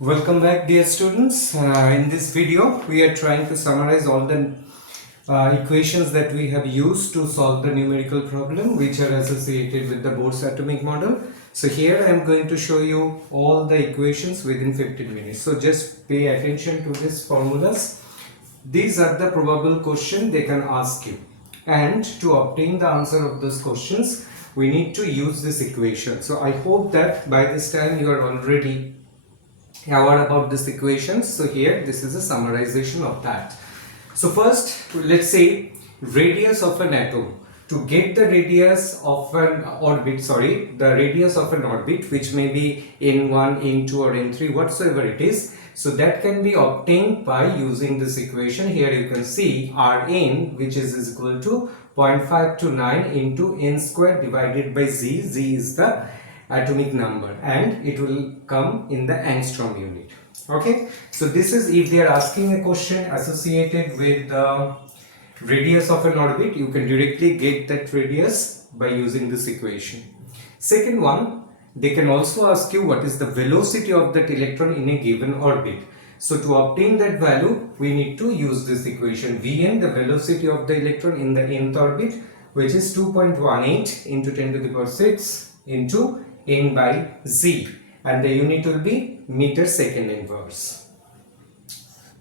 Welcome back, dear students. In this video we are trying to summarize all the equations that we have used to solve the numerical problem which are associated with the Bohr's atomic model. So here I am going to show you all the equations within 15 minutes. So just pay attention to these formulas. These are the probable questions they can ask you, and to obtain the answer of those questions we need to use this equation. So I hope that by this time you are already aware about this equation. So here this is a summarization of that. So first let's say radius of an atom. To get the radius of an orbit, the radius of an orbit, which may be n1, n2 or n3, whatsoever it is, so that can be obtained by using this equation. Here you can see Rn, which is equal to 0.529 into n square divided by z. Z is the atomic number and it will come in the angstrom unit. Okay, so this is if they are asking a question associated with the radius of an orbit, you can directly get that radius by using this equation. Second one, they can also ask you what is the velocity of that electron in a given orbit. So to obtain that value we need to use this equation. Vn, the velocity of the electron in the nth orbit, which is 2.18 into 10 to the power 6 into n by z, and the unit will be meter second inverse.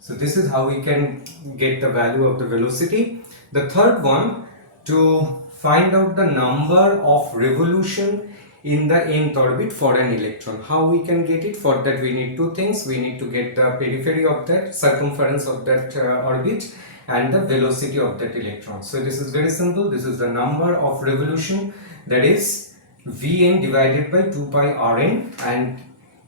So this is how we can get the value of the velocity. The third one, to find out the number of revolution in the nth orbit for an electron. How we can get it? For that we need two things. We need to get the periphery of that, circumference of that orbit, and the velocity of that electron. So this is very simple. This is the number of revolution, that is Vn divided by 2 pi Rn, and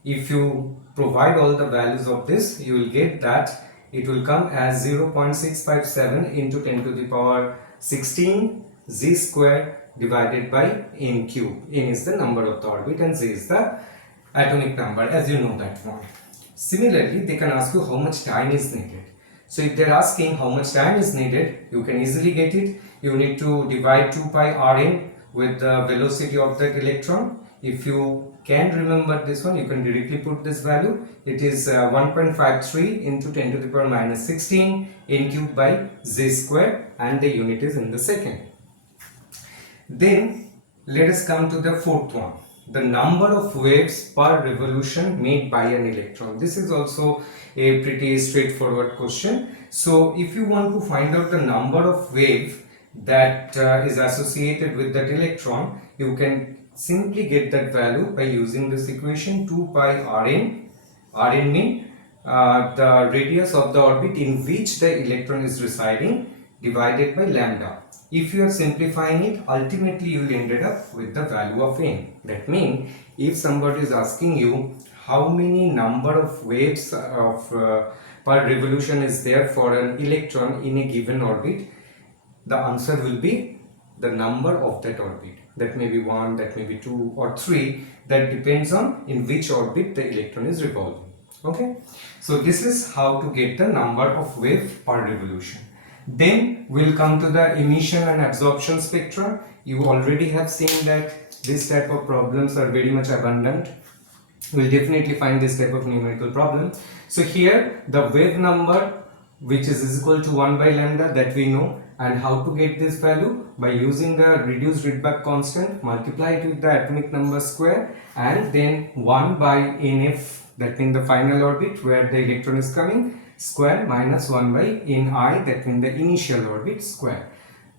if you provide all the values of this, you will get that it will come as 0.657 into 10 to the power 16 z square divided by n cube. N is the number of the orbit and z is the atomic number, as you know that one. Similarly, they can ask you how much time is needed. So if they are asking how much time is needed, you can easily get it. You need to divide 2 pi Rn with the velocity of that electron. If you can remember this one, you can directly put this value. It is 1.53 into 10 to the power minus 16 n cube by z square, and the unit is in the second. Then let us come to the fourth one, the number of waves per revolution made by an electron. This is also a pretty straightforward question. So if you want to find out the number of waves that is associated with that electron, you can simply get that value by using this equation. 2 pi Rn, Rn mean the radius of the orbit in which the electron is residing, divided by lambda. If you are simplifying it, ultimately you will end up with the value of n. That means if somebody is asking you how many number of waves of per revolution is there for an electron in a given orbit, the answer will be the number of that orbit. That may be 1, that may be 2 or 3, that depends on in which orbit the electron is revolving. Okay, so this is how to get the number of waves per revolution. Then we'll come to the emission and absorption spectra. You already have seen that this type of problems are very much abundant. We'll definitely find this type of numerical problem. So here the wave number, which is equal to 1 by lambda, that we know. And how to get this value? By using the reduced Rydberg constant, multiply it with the atomic number square, and then 1 by nf, that means the final orbit where the electron is coming, square, minus 1 by ni, that means the initial orbit, square.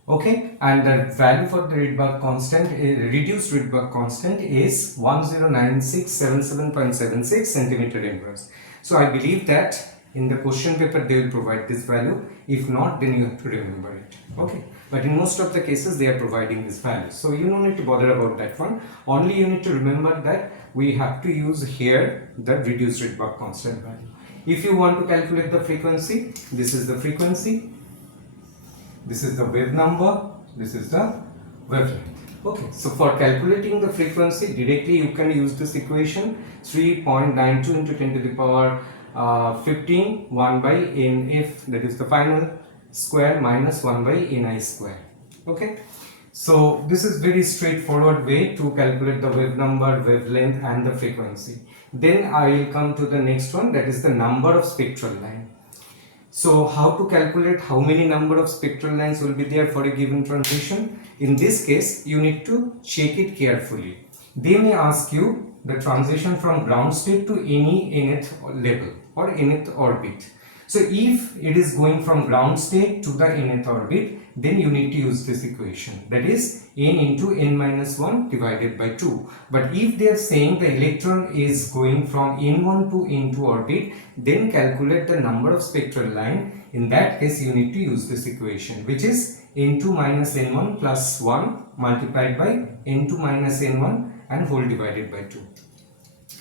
Okay, and the value for the Rydberg constant, reduced Rydberg constant, is 109677.76 centimeter inverse. So I believe that in the question paper they will provide this value. If not, then you have to remember it. Okay, but in most of the cases they are providing this value, so you don't need to bother about that one. Only you need to remember that we have to use here the reduced Rydberg constant value. If you want to calculate the frequency, this is the frequency, this is the wave number, this is the wavelength. Okay, so for calculating the frequency directly you can use this equation. 3.92 into 10 to the power 15, 1 by nf, that is the final, square, minus 1 by ni square. Okay, so this is very straightforward way to calculate the wave number, wavelength and the frequency. Then I will come to the next one, that is the number of spectral line. So how to calculate how many number of spectral lines will be there for a given transition? In this case, you need to check it carefully. They may ask you the transition from ground state to any nth level or nth orbit. So if it is going from ground state to the nth orbit, then you need to use this equation, that is n into n minus 1 divided by 2. But if they are saying the electron is going from n1 to n2 orbit, then calculate the number of spectral line. In that case, you need to use this equation, which is n2 minus n1 plus 1 multiplied by n2 minus n1 and whole divided by 2.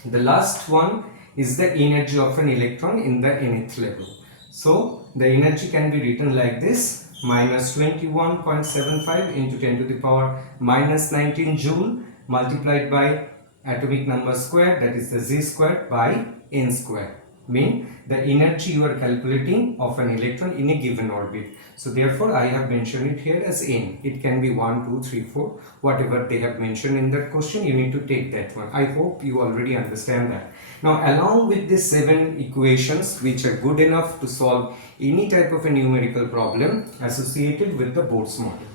The last one is the energy of an electron in the nth level. So the energy can be written like this: minus 21.75 into 10 to the power minus 19 joule multiplied by atomic number square, that is the z square, by n square. Mean the energy you are calculating of an electron in a given orbit. So therefore I have mentioned it here as n. It can be 1, 2, 3, 4, whatever they have mentioned in that question, you need to take that one. I hope you already understand that. Now along with these 7 equations which are good enough to solve any type of a numerical problem associated with the Bohr's model,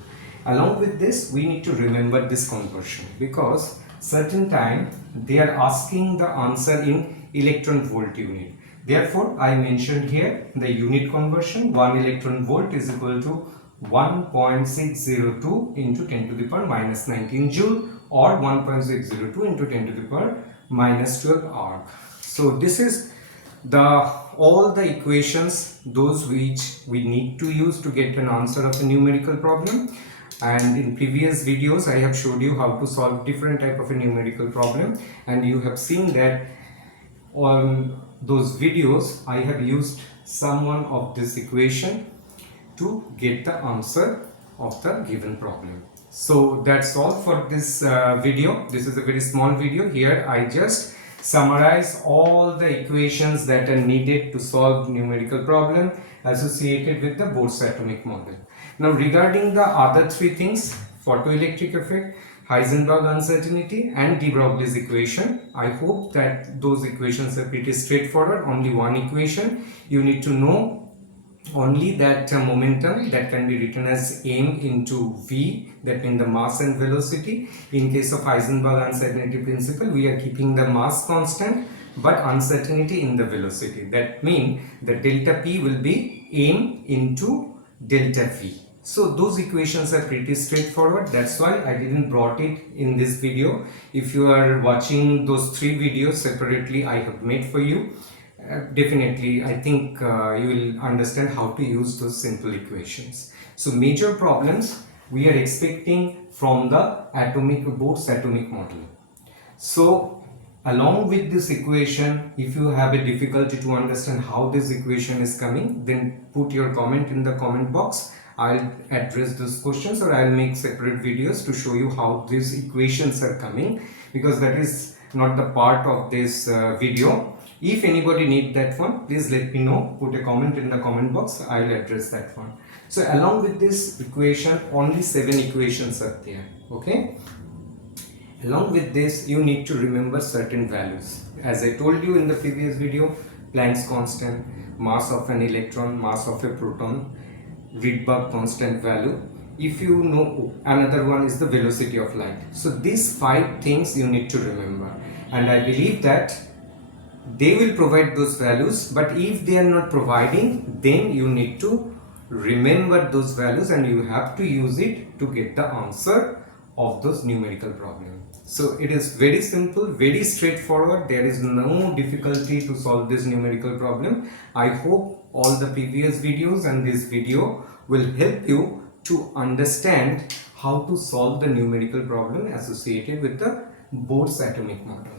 along with this we need to remember this conversion, because certain time they are asking the answer in electron volt unit. Therefore I mentioned here the unit conversion. 1 electron volt is equal to 1.602 into 10 to the power minus 19 joule, or 1.602 into 10 to the power minus 12 arc. So this is all the equations, those which we need to use to get an answer of a numerical problem. And in previous videos I have showed you how to solve different type of a numerical problem, and you have seen that on those videos I have used some one of this equation to get the answer of the given problem. So that's all for this video. This is a very small video. Here I just summarize all the equations that are needed to solve numerical problem associated with the Bohr's atomic model. Now regarding the other 3 things, photoelectric effect, Heisenberg uncertainty and de Broglie's equation, I hope that those equations are pretty straightforward. Only one equation. You need to know only that momentum that can be written as m into v, that means the mass and velocity. In case of Heisenberg uncertainty principle, we are keeping the mass constant but uncertainty in the velocity. That means the delta p will be m into delta v. So those equations are pretty straightforward. That's why I didn't brought it in this video. If you are watching those 3 videos separately I have made for you, definitely I think you will understand how to use those simple equations. So major problems we are expecting from the Bohr's atomic model. So along with this equation, if you have a difficulty to understand how this equation is coming, then put your comment in the comment box. I'll address those questions, or I'll make separate videos to show you how these equations are coming, because that is not the part of this video. If anybody needs that one, please let me know. Put a comment in the comment box. I'll address that one. So along with this equation, only 7 equations are there. Okay. Along with this, you need to remember certain values. As I told you in the previous video, Planck's constant, mass of an electron, mass of a proton, Rydberg constant value. If you know, another one is the velocity of light. So these 5 things you need to remember, and I believe that they will provide those values. But if they are not providing, then you need to remember those values and you have to use it to get the answer of those numerical problems. So it is very simple, very straightforward. There is no difficulty to solve this numerical problem. I hope all the previous videos and this video will help you to understand how to solve the numerical problem associated with the Bohr's atomic model.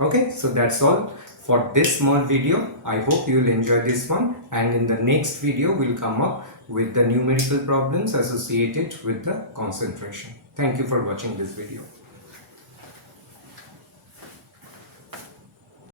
Okay, so that's all for this small video. I hope you will enjoy this one, and in the next video we'll come up with the numerical problems associated with the concentration. Thank you for watching this video.